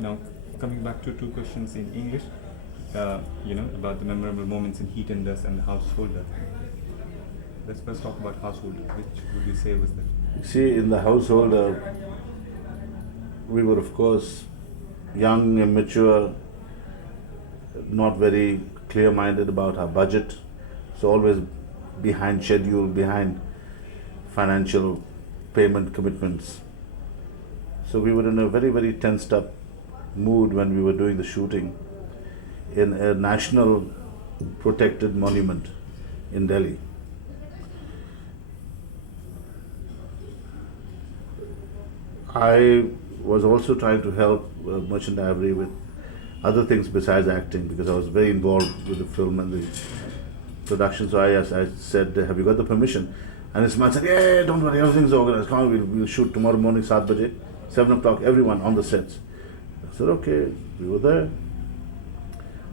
you know, coming back to two questions in English, about the memorable moments in Heat and Dust and the Householder. Let's first talk about Householder. Which would you say was the? See, in the Householder, we were of course young, immature, not very clear-minded about our budget, so always behind schedule, behind financial payment commitments. So we were in a very, very tensed up mood when we were doing the shooting in a national protected monument in Delhi. I was also trying to help Merchant Ivory with other things besides acting, because I was very involved with the film and the production. So I said, have you got the permission? And his man said, yeah, don't worry, everything's organized. Come on, we'll shoot tomorrow morning, 7 baje, 7 o'clock, everyone on the sets. I said, okay, we were there.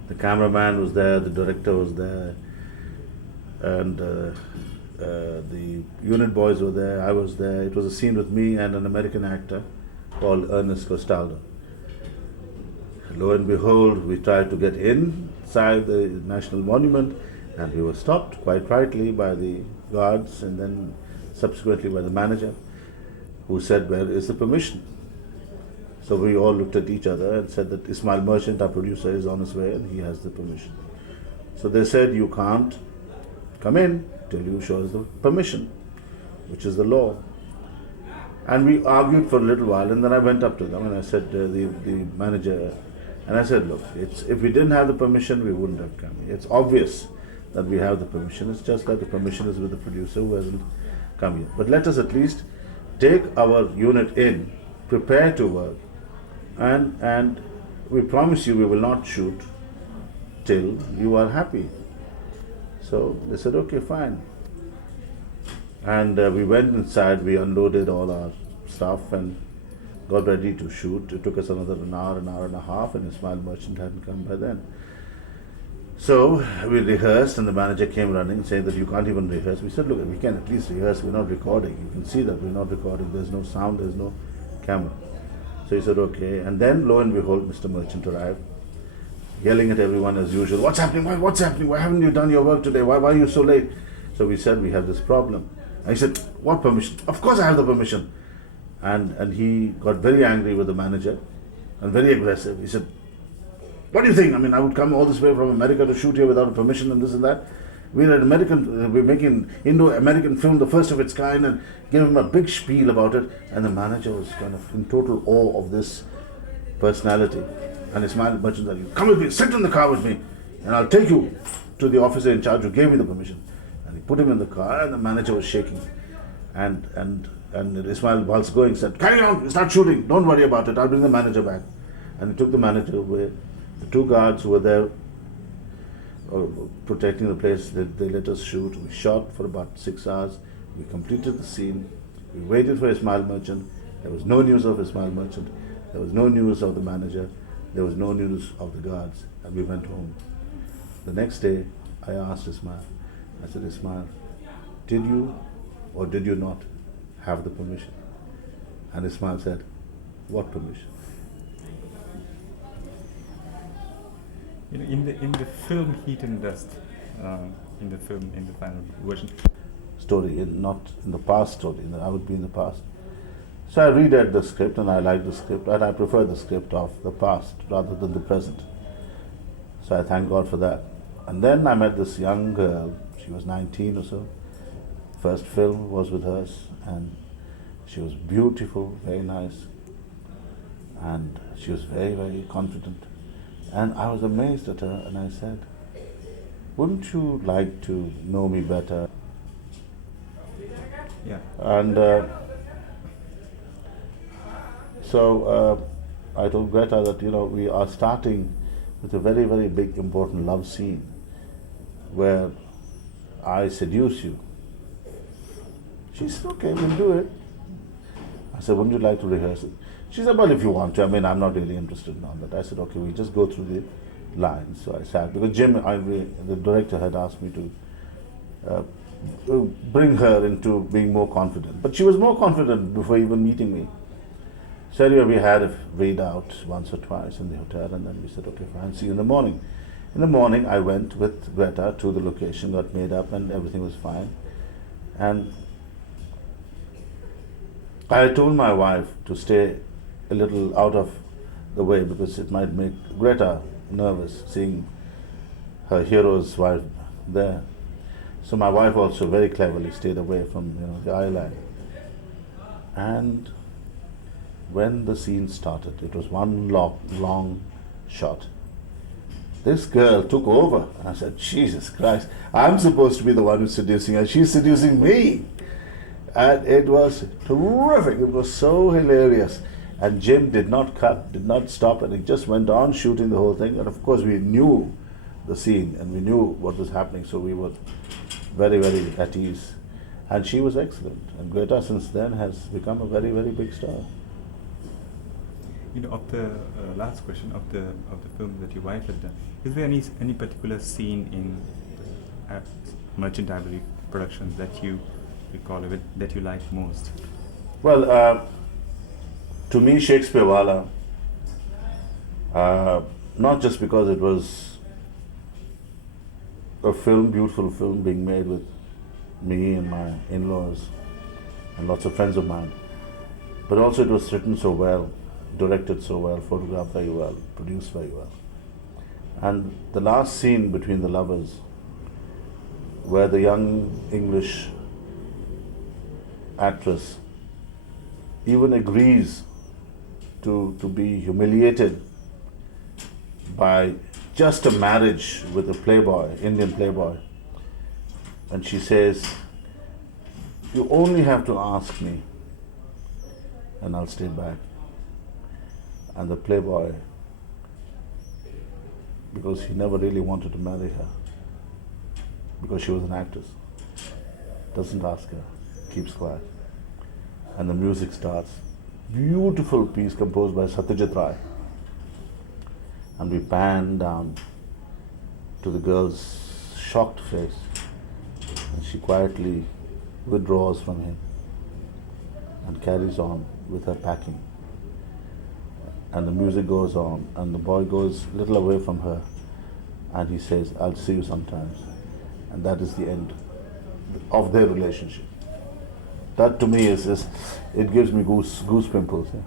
The cameraman was there, the director was there, and the unit boys were there, I was there. It was a scene with me and an American actor called Ernest Costaldo. Lo and behold, we tried to get inside the National Monument, and we were stopped, quite rightly, by the guards and then subsequently by the manager, who said, where is the permission? So we all looked at each other and said that Ismail Merchant, our producer, is on his way and he has the permission. So they said, you can't come in till you show us the permission, which is the law. And we argued for a little while, and then I went up to them and I said, the manager, and I said, look, if we didn't have the permission, we wouldn't have come. It's obvious that we have the permission. It's just that the permission is with the producer who hasn't come yet. But let us at least take our unit in, prepare to work, and we promise you we will not shoot till you are happy. So they said, okay, fine. And we went inside, we unloaded all our stuff and got ready to shoot. It took us an hour and a half, and Ismail Merchant hadn't come by then. So we rehearsed, and the manager came running saying that you can't even rehearse. We said, look, we can at least rehearse, we're not recording. You can see that we're not recording, there's no sound, there's no camera. So he said, okay. And then lo and behold, Mr. Merchant arrived, yelling at everyone as usual, what's happening? What's happening? Why haven't you done your work today? Why are you so late? So we said, we have this problem. And he said, what permission? Of course I have the permission. And he got very angry with the manager and very aggressive. He said, what do you think? I mean, I would come all this way from America to shoot here without a permission and this and that. We're making Indo-American film, the first of its kind, and gave him a big spiel about it. And the manager was kind of in total awe of this personality. And Ismail Merchant said, come with me, sit in the car with me, and I'll take you to the officer in charge who gave me the permission. And he put him in the car, and the manager was shaking. And Ismail, whilst going, said, carry on, start shooting, don't worry about it, I'll bring the manager back. And he took the manager away. The two guards who were there protecting the place, they let us shoot. We shot for about 6 hours. We completed the scene. We waited for Ismail Merchant. There was no news of Ismail Merchant. There was no news of the manager. There was no news of the guards. And we went home. The next day, I asked Ismail, I said, Ismail, did you or did you not have the permission? And Ismail said, what permission? In the film Heat and Dust, in the final version. Story, not in the past story. I would be in the past. So I reread the script and I liked the script, and I prefer the script of the past rather than the present. So I thank God for that. And then I met this young girl. She was 19 or so. First film was with her, and she was beautiful, very nice, and she was very, very confident. And I was amazed at her, and I said, wouldn't you like to know me better? Yeah. And so I told Greta that, we are starting with a very, very big, important love scene where I seduce you. She said, okay, we'll do it. I said, wouldn't you like to rehearse it? She said, well, if you want to. I mean, I'm not really interested in all that. I said, okay, we just go through the lines. So I sat, because Jim, the director, had asked me to bring her into being more confident. But she was more confident before even meeting me. So anyway, we had a read out once or twice in the hotel, and then we said, okay, fine, see you in the morning. In the morning, I went with Greta to the location, got made up, and everything was fine. And I told my wife to stay a little out of the way because it might make Greta nervous seeing her hero's wife there. So my wife also very cleverly stayed away from the island. And when the scene started, it was one long shot. This girl took over, and I said, Jesus Christ, I'm supposed to be the one who's seducing her. She's seducing me. And it was terrific. It was so hilarious. And Jim did not cut, did not stop, and he just went on shooting the whole thing. And of course, we knew the scene and we knew what was happening, so we were very, very at ease. And she was excellent. And Greta, since then, has become a very, very big star. Of the last question of the film that your wife had done, is there any particular scene in the Merchant Ivory production that you recall of it that you liked most? Well, to me, Shakespeare Wala, not just because it was a film, beautiful film being made with me and my in-laws and lots of friends of mine, but also it was written so well, directed so well, photographed very well, produced very well. And the last scene between the lovers, where the young English actress even agrees to be humiliated by just a marriage with a playboy, Indian playboy. And she says, you only have to ask me and I'll stay back. And the playboy, because he never really wanted to marry her, because she was an actress, doesn't ask her, keeps quiet. And the music starts. Beautiful piece composed by Satyajit Ray. And we pan down to the girl's shocked face. And she quietly withdraws from him and carries on with her packing. And the music goes on, and the boy goes a little away from her, and he says, I'll see you sometimes. And that is the end of their relationship. That to me is it gives me goose pimples. Yeah.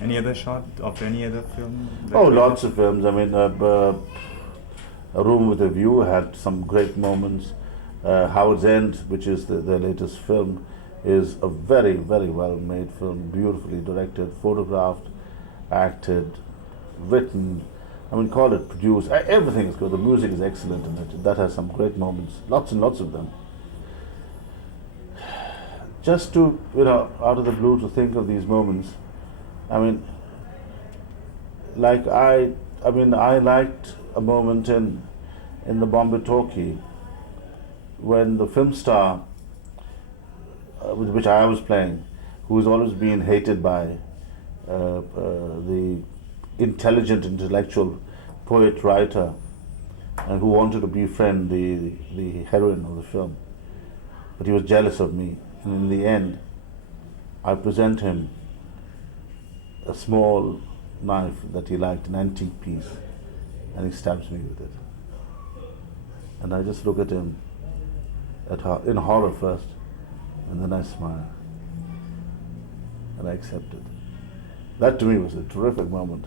Any other shot of any other film? Oh, lots of films. I mean, A Room with a View had some great moments. Howard's End, which is their latest film, is a very, very well made film, beautifully directed, photographed, acted, written. I mean, call it produced. Everything is good. The music is excellent in it. That has some great moments, lots and lots of them. Just to, out of the blue to think of these moments, I mean, I liked a moment in the Bombay Talkie when the film star, with which I was playing, who has always been hated by the intelligent, intellectual poet, writer, and who wanted to befriend the heroine of the film, but he was jealous of me. And in the end, I present him a small knife that he liked, an antique piece, and he stabs me with it. And I just look at him in horror first, and then I smile, and I accept it. That to me was a terrific moment.